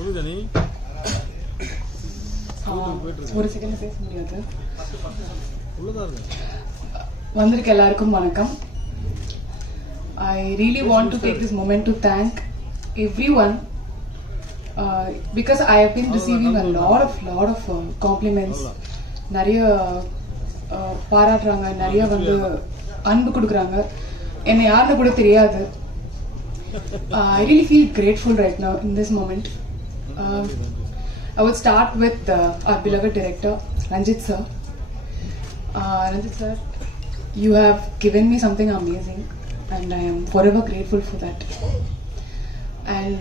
ஒரு செகண்ட் பேச முடியாது. வந்திருக்க எல்லாருக்கும் வணக்கம். I really want to take this moment to thank everyone because I have been receiving a lot of compliments. நிறைய பாராட்டுறாங்க, நிறைய வந்து அன்பு கொடுக்குறாங்க. என்னை யாருன்னு கூட தெரியாது. I really feel grateful right now in this moment. I would start with our beloved director Ranjit sir. Ranjit sir, you have given me something amazing and I am forever grateful for that. And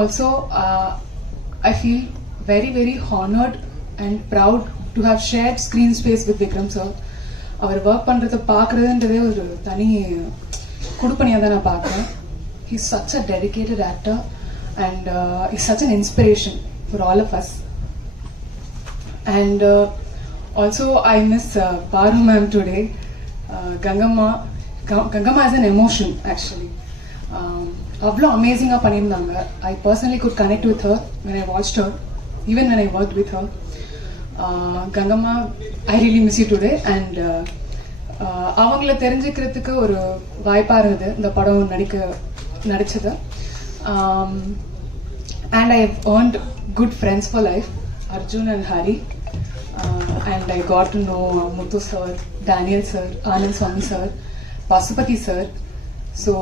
also I feel very honored and proud to have shared screen space with Vikram sir. அவர் work பண்ணுறதை பார்க்குறதுன்றதே ஒரு தனி குடுப்பணியாக தான் நான் பார்க்குறேன். He's such a dedicated actor and he's such an inspiration for all of us. And also I miss Paru ma'am today. Gangama is an emotion actually. அவ்வளோ அமேசிங்காக பண்ணியிருந்தாங்க. I personally could connect with her when I watched her, even when I worked with her. Gangama, I really miss you today. And அவங்கள தெரிஞ்சுக்கிறதுக்கு ஒரு வாய்ப்பாக இருந்தது இந்த படம் நடிச்சது. And I have earned good friends for life, Arjun and Hari. And I got to know Muthu sir, Daniel sir, Anand Swami sir, Pasupati sir. So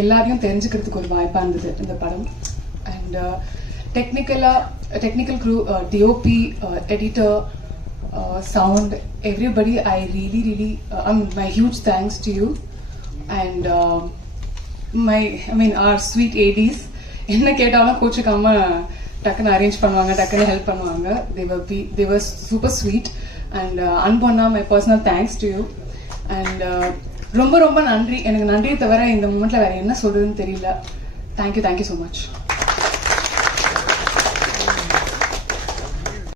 எல்லாரையும் தெரிஞ்சுக்கிறதுக்கு ஒரு வாய்ப்பாக இருந்தது இந்த படம். And technical crew, DOP, editor, sound, everybody, I really my huge thanks to you. And our sweet ADs, என்ன கேட்டாலும் கோச்சுக்காம டக்குன்னு அரேஞ்ச் பண்ணுவாங்க, டக்குன்னு ஹெல்ப் பண்ணுவாங்க. they were super sweet. And அன்பண்ணா, my personal thanks to you. And ரொம்ப நன்றி. எனக்கு நன்றியை தவிர இந்த மூமெண்ட்ல வேற என்ன சொல்றதுன்னு தெரியல. Thank you so much.